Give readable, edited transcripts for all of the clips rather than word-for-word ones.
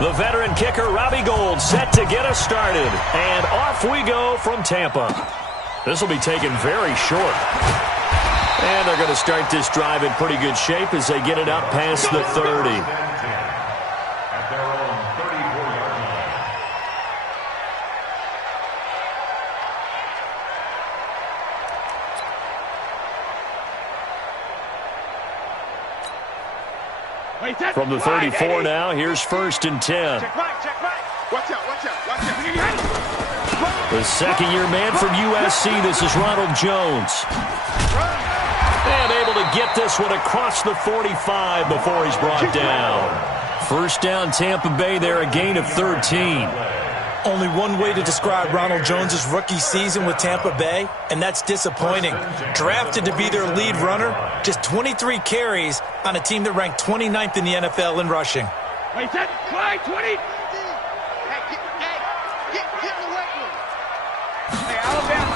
The veteran kicker, Robbie Gould, set to get us started. And off we go from Tampa. This will be taken very short. And they're going to start this drive in pretty good shape as they get it up past the 30. At their own 34-yard line. From the 34 now, here's 1st and 10. Check right. Watch out. The second-year man from USC, this is Ronald Jones. And able to get this one across the 45 before he's brought down. First down, Tampa Bay there, a gain of 13. Only one way to describe Ronald Jones' rookie season with Tampa Bay, and that's disappointing. Drafted to be their lead runner, just 23 carries on a team that ranked 29th in the NFL in rushing. Wait, that fly 20. Hey, Alabama.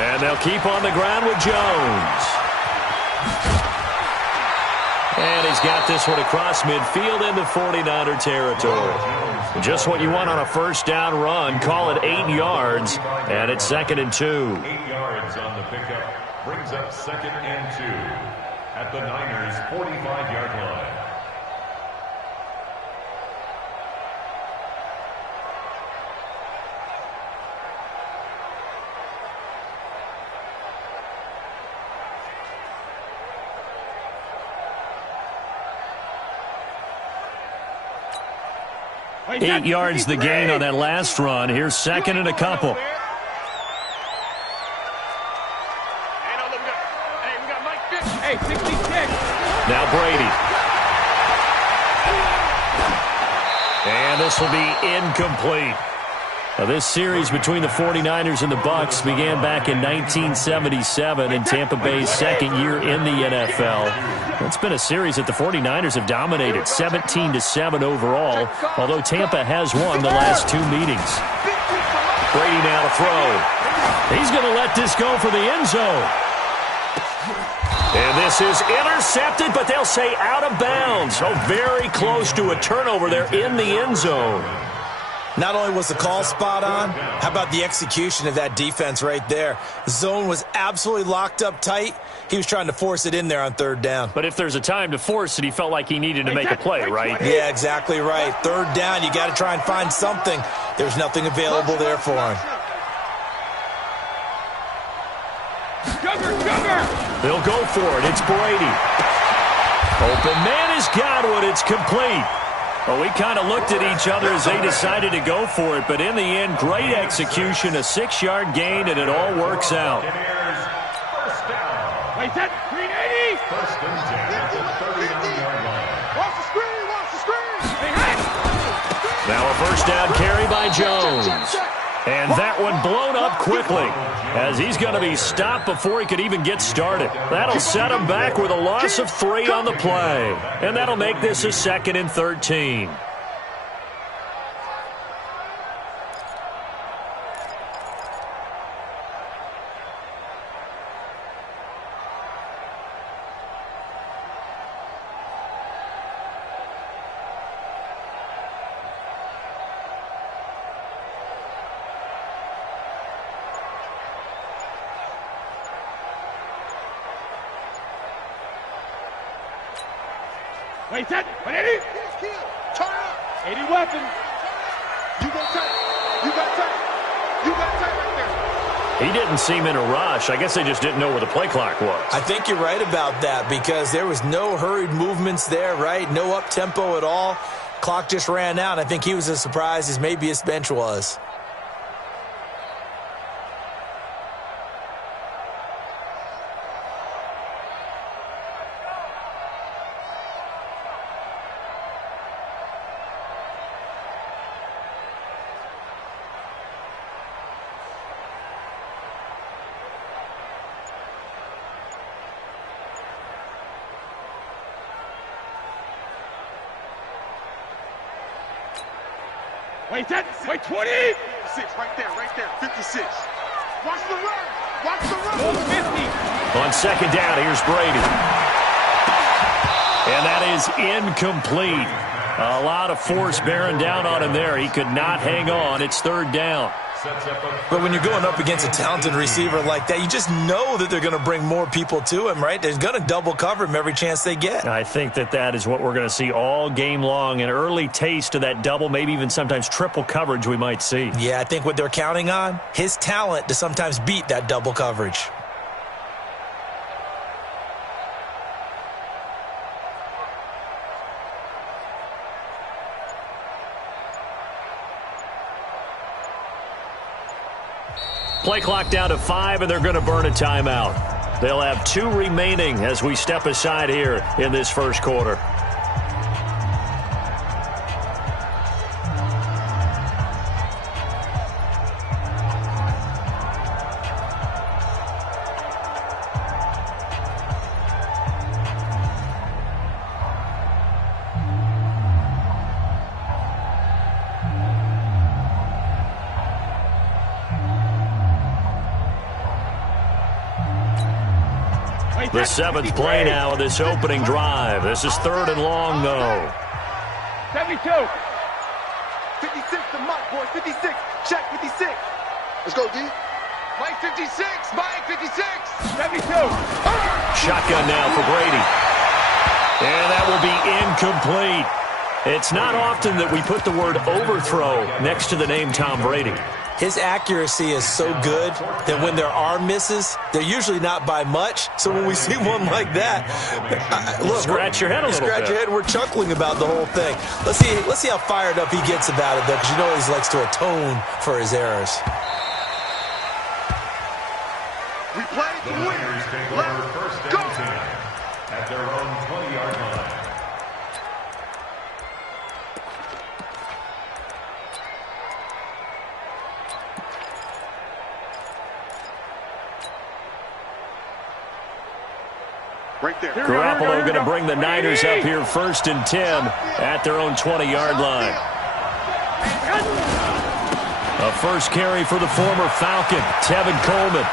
And they'll keep on the ground with Jones. And he's got this one across midfield into 49er territory. Just what you want on a first down run. Call it 8 yards, and it's 2nd and 2. 8 yards on the pickup brings up 2nd and 2 at the Niners' 45-yard line. Wait, 8 yards the gain on that last run. Here's 2nd and a couple. Hey, 66. Now Brady. And this will be incomplete. Now, this series between the 49ers and the Bucs began back in 1977 in Tampa Bay's second year in the NFL. It's been a series that the 49ers have dominated, 17-7 overall, although Tampa has won the last 2 meetings. Brady now to throw. He's going to let this go for the end zone. And this is intercepted, but they'll say out of bounds. Oh, very close to a turnover there in the end zone. Not only was the call spot on, how about the execution of that defense right there? The zone was absolutely locked up tight. He was trying to force it in there on 3rd down. But if there's a time to force it, he felt like he needed to make a play, right? Yeah, exactly right. 3rd down, you got to try and find something. There's nothing available there for him. They'll go for it. It's Brady. Open man has got one. It's complete. Well, we kind of looked at each other as they decided to go for it, but in the end, great execution, a 6-yard gain, and it all works out. Wait, that 380. First and 10 at the 39-yard line. Watch the screen. Now a first down carry by Jones. And that one blown up quickly as he's going to be stopped before he could even get started. That'll set him back with a loss of 3 on the play. And that'll make this a 2nd and 13. Wait, that 180. Turn up. 80 weapon. You go tight. You got right there. He didn't seem in a rush. I guess they just didn't know where the play clock was. I think you're right about that because there was no hurried movements there, right? No up-tempo at all. Clock just ran out. I think he was as surprised as maybe his bench was. Wait, 20. 56, right there, 56. Watch the run. 50. On 2nd down, here's Brady. And that is incomplete. A lot of force bearing down on him there. He could not hang on. It's third down. But when you're going up against a talented receiver like that, you just know that they're going to bring more people to him, right? They're going to double cover him every chance they get. I think that is what we're going to see all game long. An early taste of that double, maybe even sometimes triple coverage we might see. Yeah, I think what they're counting on, his talent to sometimes beat that double coverage. Play clock down to 5, and they're going to burn a timeout. They'll have 2 remaining as we step aside here in this first quarter. The 7th play now of this opening drive. This is third and long, though. 72. 56 to Mike, boys. 56. Check 56. Let's go, D. Mike 56. Mike 56. 72. Shotgun now for Brady. And that will be incomplete. It's not often that we put the word overthrow next to the name Tom Brady. His accuracy is so good that when there are misses, they're usually not by much. So when we see one like that, look, scratch your head a little bit. Scratch your head. We're chuckling about the whole thing. Let's see how fired up he gets about it, though, because you know he likes to atone for his errors. We play to win. Let's go. At their own 20-yard line. Right there. Garoppolo going to bring the Niners up here first and 10 at their own 20-yard line. A first carry for the former Falcon, Tevin Coleman.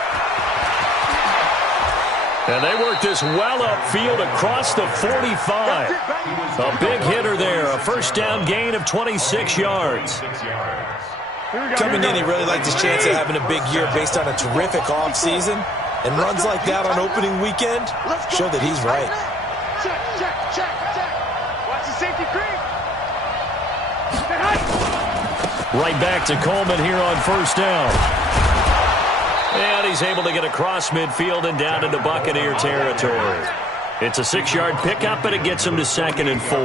And they work this well upfield across the 45. A big hitter there, a first down gain of 26 yards. Coming in, he really liked his chance of having a big year based on a terrific offseason. And runs like that on opening weekend show that he's right. Check, check, check, check. Watch the safety creep. Right back to Coleman here on first down. And he's able to get across midfield and down into Buccaneer territory. It's a 6-yard pickup, and it gets him to 2nd and 4.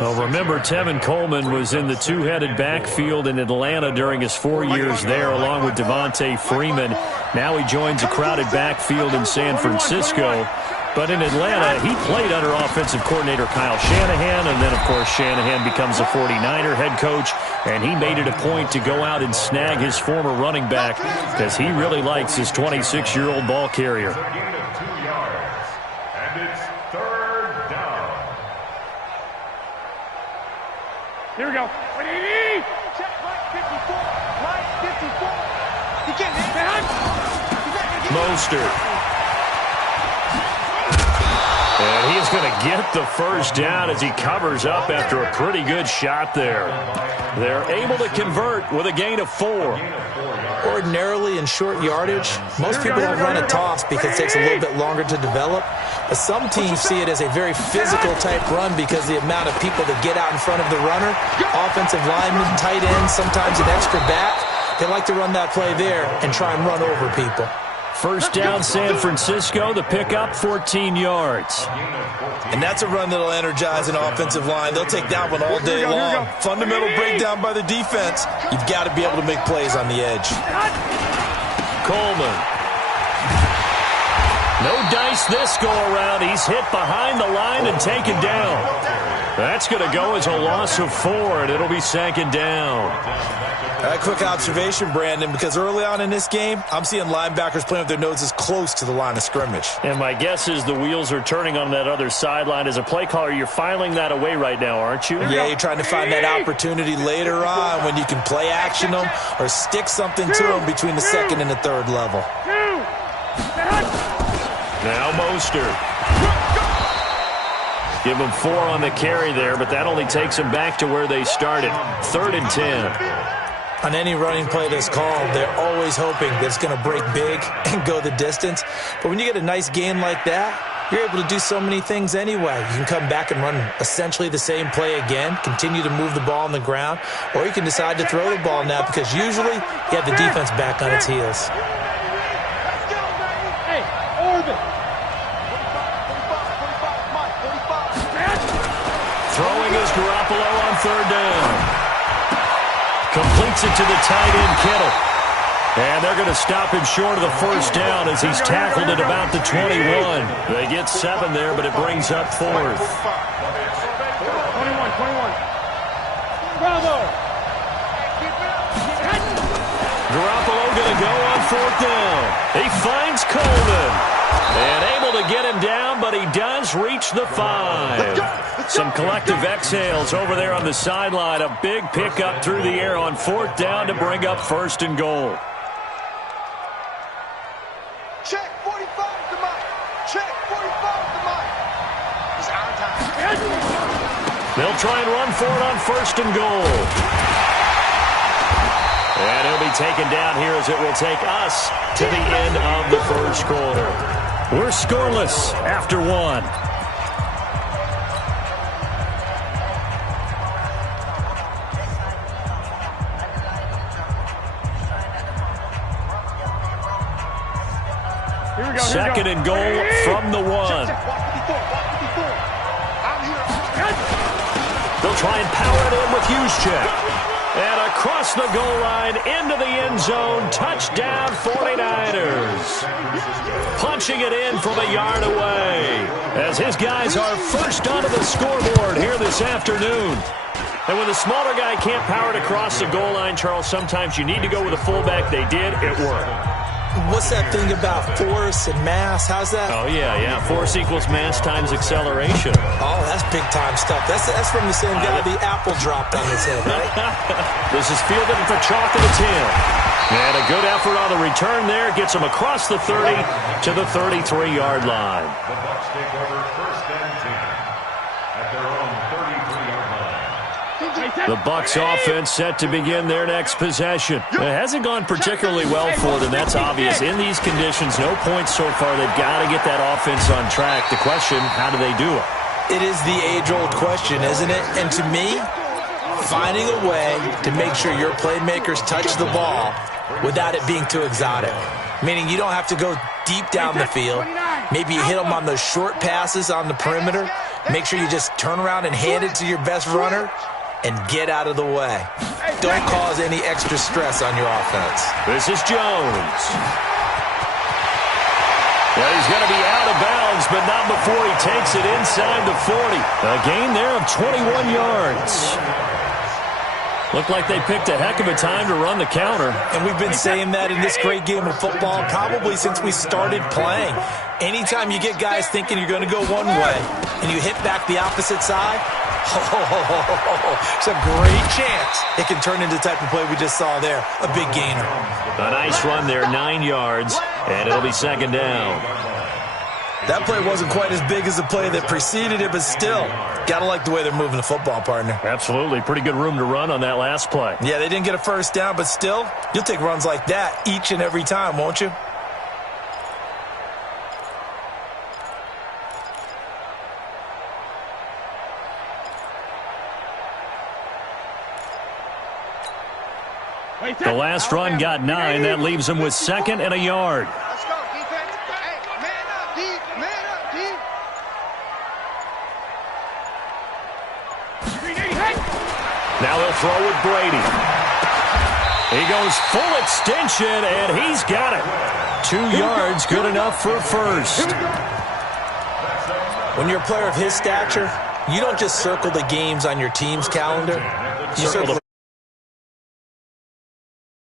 Well, remember, Tevin Coleman was in the two-headed backfield in Atlanta during his 4 years there, along with Devontae Freeman. Now he joins a crowded backfield in San Francisco. But in Atlanta, he played under offensive coordinator Kyle Shanahan, and then, of course, Shanahan becomes a 49er head coach, and he made it a point to go out and snag his former running back because he really likes his 26-year-old ball carrier. Here we go. Check Mike 54. Mike 54. You can't hit that. Mostert. And he's going to get the first down as he covers up after a pretty good shot there. They're able to convert with a gain of 4. Ordinarily in short yardage, most people don't run a toss because it takes a little bit longer to develop. But some teams see it as a very physical type run because the amount of people that get out in front of the runner, offensive linemen, tight ends, sometimes an extra back, they like to run that play there and try and run over people. First down, San Francisco. The pickup, 14 yards. And that's a run that'll energize an offensive line. They'll take that one all day long. Fundamental breakdown by the defense. You've got to be able to make plays on the edge. Coleman. No dice this go-around. He's hit behind the line and taken down. That's going to go as a loss of 4, and it'll be 2nd down. A quick observation, Brandon, because early on in this game, I'm seeing linebackers playing with their noses close to the line of scrimmage. And my guess is the wheels are turning on that other sideline. As a play caller, you're filing that away right now, aren't you? Yeah, you're trying to find that opportunity later on when you can play action them or stick something to them between the 2nd and the 3rd level. Now Mostert. Give them 4 on the carry there, but that only takes them back to where they started. 3rd and 10. On any running play that's called, they're always hoping that it's going to break big and go the distance. But when you get a nice game like that, you're able to do so many things anyway. You can come back and run essentially the same play again, continue to move the ball on the ground, or you can decide to throw the ball now because usually you have the defense back on its heels. Hey, Orbit. Throwing is Garoppolo on 3rd down. Completes it to the tight end, Kittle. And they're going to stop him short of the 1st down as he's tackled at about the 21. They get 7 there, but it brings up 4th. 21. Bravo. Garoppolo going to go on 4th down. He finds Coleman. And able to get him down, but he does reach the 5. Some collective exhales over there on the sideline. A big pickup through the air on 4th down to bring up 1st and goal. Check 45 to Mike. Check 45 to Mike. It's our time. They'll try and run for it on 1st and goal. And he'll be taken down here as it will take us to the end of the 1st quarter. We're scoreless after 1. Here we go. 2nd and goal from the 1. They'll try and power it in with Juszczyk. And across the goal line into the end zone. Touchdown 49ers. Punching it in from a yard away as his guys are first onto the scoreboard here this afternoon. And when the smaller guy can't power it across the goal line, Charles, sometimes you need to go with a fullback. They did. It worked. What's that thing about force and mass? How's that? Oh, yeah. Force equals mass times acceleration. Oh, that's big-time stuff. That's from the same guy the apple dropped on his head, right? This is fielded at the chalk of the 10. And a good effort on the return there. Gets him across the 30 to the 33-yard line. The Bucs take over 1st and 10 at their own 33-yard line. The Bucs offense set to begin their next possession. It hasn't gone particularly well for them, that's obvious. In these conditions, no points so far. They've got to get that offense on track. The question, how do they do it? It is the age-old question, isn't it? And to me, finding a way to make sure your playmakers touch the ball without it being too exotic. Meaning you don't have to go deep down the field. Maybe you hit them on those short passes on the perimeter. Make sure you just turn around and hand it to your best runner and get out of the way. Don't cause any extra stress on your offense. This is Jones. Well, he's going to be out of bounds, but not before he takes it inside the 40. A gain there of 21 yards. Looked like they picked a heck of a time to run the counter. And we've been saying that in this great game of football probably since we started playing. Anytime you get guys thinking you're going to go one way and you hit back the opposite side, it's a great chance it can turn into the type of play we just saw there. A big gainer. A nice run there, 9 yards, and it'll be 2nd down. That play wasn't quite as big as the play that preceded it, but still, gotta like the way they're moving the football, partner. Absolutely. Pretty good room to run on that last play. Yeah, they didn't get a 1st down, but still, you'll take runs like that each and every time, won't you? The last run got 9. That leaves them with 2nd and a yard. Let's go, defense. Hey, man up, D. Man up, D. Now they'll throw with Brady. He goes full extension, and he's got it. 2 yards, good enough for 1st. When you're a player of his stature, you don't just circle the games on your team's calendar. You circle